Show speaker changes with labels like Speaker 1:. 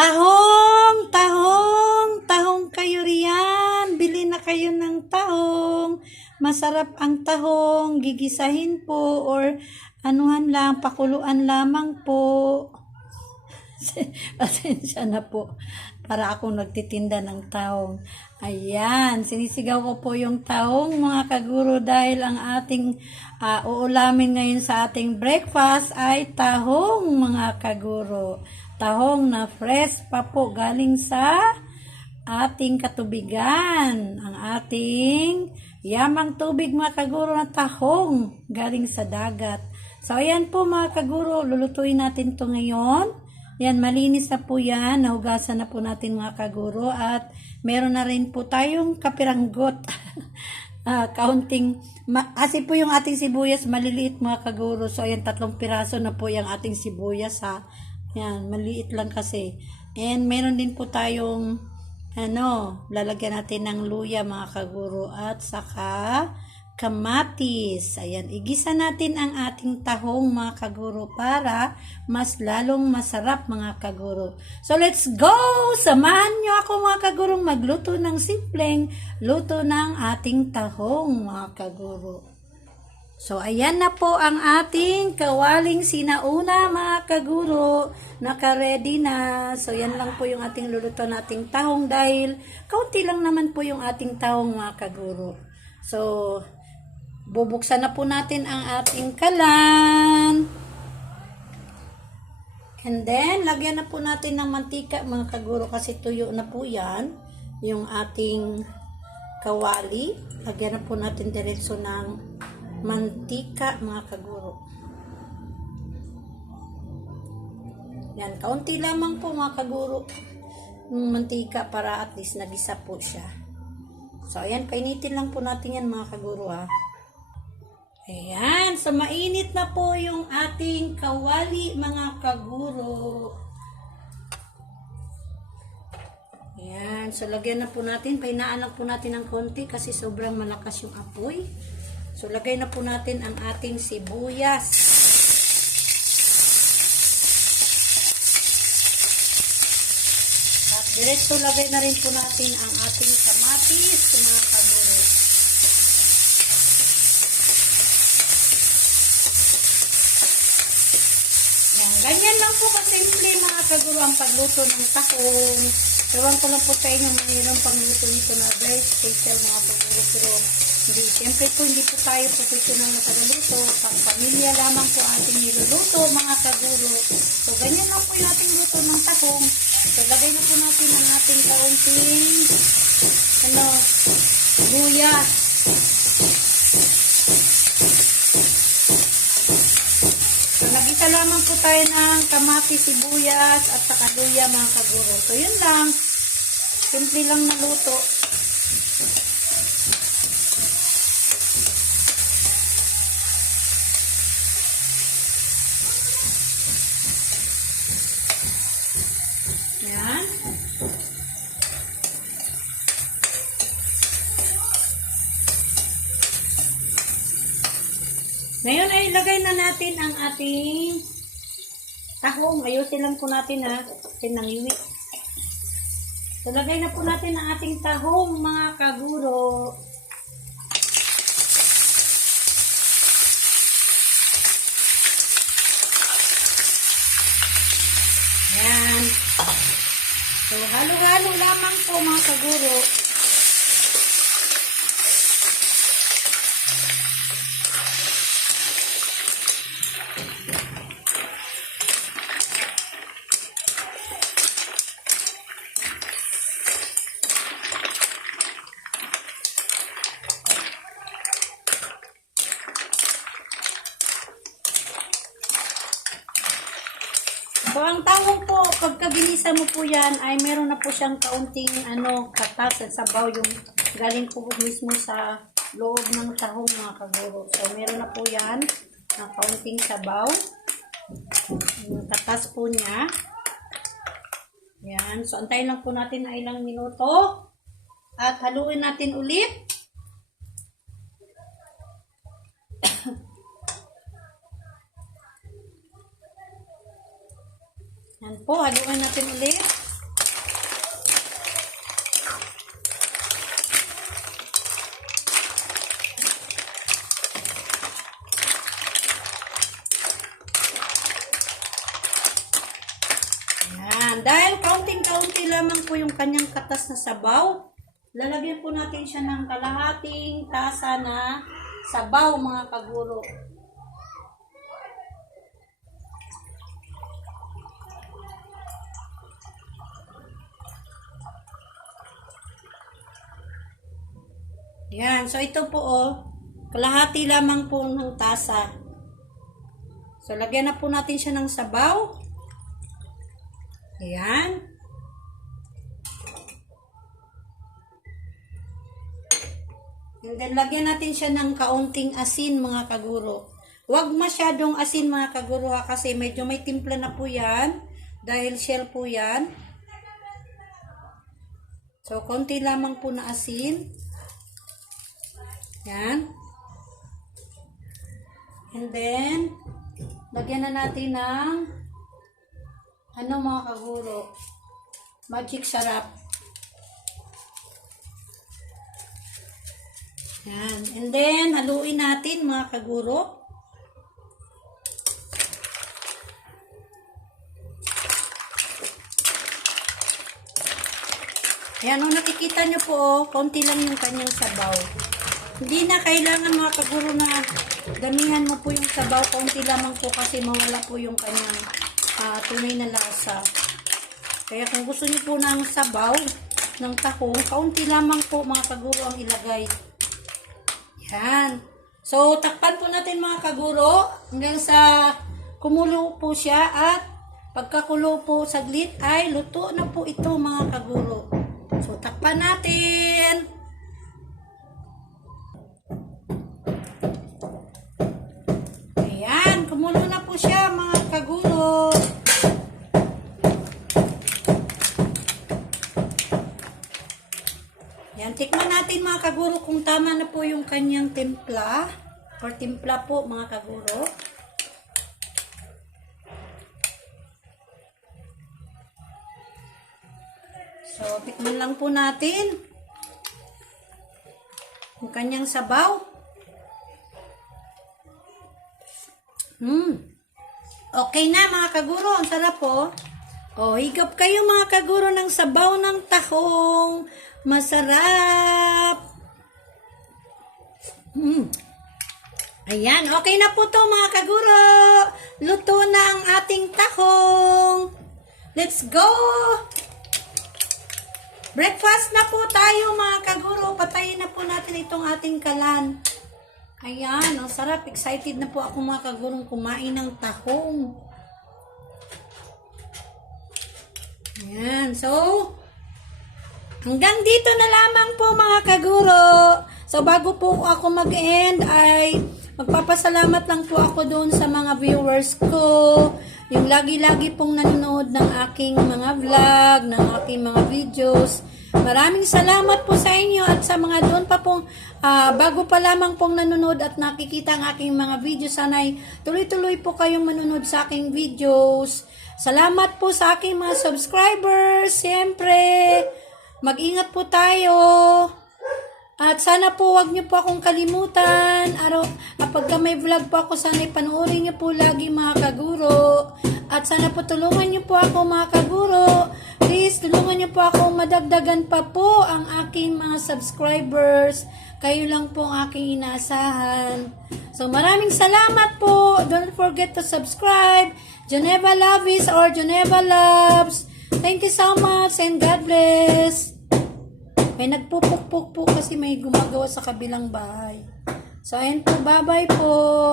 Speaker 1: Tahong, tahong, tahong kayo riyan. Bili na kayo ng tahong. Masarap ang tahong. Gigisahin po or anuhan lang, pakuluan lamang po. Pasensya na po. Para akong nagtitinda ng tahong. Ayan, sinisigaw ko po yung tahong mga kaguro dahil ang ating ah, uulamin ngayon sa ating breakfast ay tahong mga kaguro. Tahong na fresh pa po galing sa ating katubigan. Ang ating yamang tubig mga kaguro na tahong galing sa dagat. So ayan po mga kaguro, lulutuin natin to ngayon. Yan, malinis na po yan. Nahugasan na po natin mga kaguro. At meron na rin po tayong kapiranggot. Ah, kaunting, ma- kasi po yung ating sibuyas maliliit mga kaguro. So, ayan, tatlong piraso na po yung ating sibuyas ha. Yan, maliit lang kasi. And meron din po tayong, ano, lalagyan natin ng luya mga kaguro. At saka, kamatis. Ayan, igisa natin ang ating tahong mga kaguro para mas lalong masarap mga kaguro. So let's go! Samahan nyo ako mga kagurong magluto ng simpleng luto ng ating tahong mga kaguro. So, ayan na po ang ating kawaling sinauna mga kaguro. Naka-ready na. So, yan lang po yung ating luluto nating tahong dahil kaunti lang naman po yung ating tahong mga kaguro. So, bubuksan na po natin ang ating kalan. And then, lagyan na po natin ng mantika mga kaguro kasi tuyo na po yan. Yung ating kawali. Lagyan na po natin diretso ng mantika mga kaguro. Yan, kaunti lamang po mga kaguro ng mantika para at least nagisa po siya. So, ayan, painitin lang po natin yan mga kaguro ha. Ayan, so mainit na po yung ating kawali mga kaguro. Ayan, so lagyan na po natin, painaan lang po natin ng konti kasi sobrang malakas yung apoy. So lagay na po natin ang ating sibuyas. At diretso lagay na rin po natin ang ating kamatis, mga kaguro. Yan, ganyan lang po kasimple mga kaguro ang pagluto ng tahong. Ewan ko lang po sa inyo mayroon pangluto nito na very special mga kaguro. Pero hindi, siyempre po hindi po tayo professional na tagaluto. Pang pamilya lamang po ating niluluto mga kaguro. So ganyan lang po yung ating luto ng tahong. So lagay na po natin ang ating kaunting ano, luya. So, nagisa lamang po tayo ng kamatis, sibuyas, at saka mga kaguro. So, yun lang. Simple lang na luto. Yan. Ngayon ay lagay na natin ang ating tahong. Ayusin lang po natin ha. Kasi nangiwi. So, lagay na po natin ang ating tahong mga kaguro. Yan. So, halo-halo lamang po mga kaguro. So, ang tawag po, pagka ginisa mo po yan, ay meron na po siyang kaunting ano, katas at sabaw yung galing po mismo sa loob ng tahong mga kaguro. So, meron na po yan na kaunting sabaw. Yung katas po niya. Yan. So, antayin lang po natin na ilang minuto. At haluin natin ulit. Yan po, haluan natin ulit. Yan. Dahil kaunting-kaunti lamang po yung kanyang katas na sabaw, lalagyan po natin siya ng kalahating tasa na sabaw mga kaguro. Yan. So, ito po, oh. Kalahati lamang po ng tasa. So, lagyan na po natin siya ng sabaw. Ayan. And then, lagyan natin siya ng kaunting asin, mga kaguro. Huwag masyadong asin, mga kaguro, ha, kasi medyo may timpla na po yan. Dahil shell po yan. So, konti lamang po na asin. Yan. And then, lagyan na natin ng ano mga kaguro? Magic sarap. Yan. And then, haluin natin mga kaguro. Yan, o nakikita nyo po, oh, konti lang yung kanyang sabaw. Hindi na kailangan mga kaguro na damihan mo po yung sabaw, konti lamang po kasi mawala po yung kanyang ah, tunay na lasa. Kaya kung gusto niyo po ng sabaw, ng tahong, kaunti lamang po mga kaguro ang ilagay. Yan. So, takpan po natin mga kaguro hanggang sa kumulo po siya at pagkakulo po saglit ay luto na po ito mga kaguro. So, takpan natin. Kaguro. Yan, tikman natin mga kaguro kung tama na po yung kanyang timpla or timpla po mga kaguro. So, tikman lang po natin yung kanyang sabaw. Hmm. Okay na mga kaguro, ang sarap po. O, higop kayo mga kaguro ng sabaw ng tahong. Masarap. Hmm. Ayan, okay na po to mga kaguro. Luto na ang ating tahong. Let's go! Breakfast na po tayo mga kaguro. Patayin na po natin itong ating kalan. Ayan, ang sarap. Excited na po ako mga kagurong kumain ng tahong. Ayan, so, hanggang dito na lamang po mga kaguro. So, bago po ako mag-end ay magpapasalamat lang po ako doon sa mga viewers ko. Yung lagi-lagi pong nanonood ng aking mga vlog, ng aking mga videos. Maraming salamat po sa inyo at sa mga doon pa pong ah, bago pa lamang pong nanonood at nakikita ang aking mga videos. Sana'y tuloy-tuloy po kayong manonood sa aking videos. Salamat po sa aking mga subscribers. Siyempre, mag-ingat po tayo. At sana po wag niyo po akong kalimutan. Araw, kapag ka may vlog po ako, sana panoorin niyo po lagi mga kaguro. At sana po tulungan niyo po ako mga kaguro. Please, tulungan niyo po ako madagdagan pa po ang aking mga subscribers. Kayo lang po ang aking inaasahan. So maraming salamat po. Don't forget to subscribe. Geneva Loves or Geneva Loves. Thank you so much and God bless. May nagpupukpuk po kasi may gumagawa sa kabilang bahay. So, ayun po. Bye-bye po.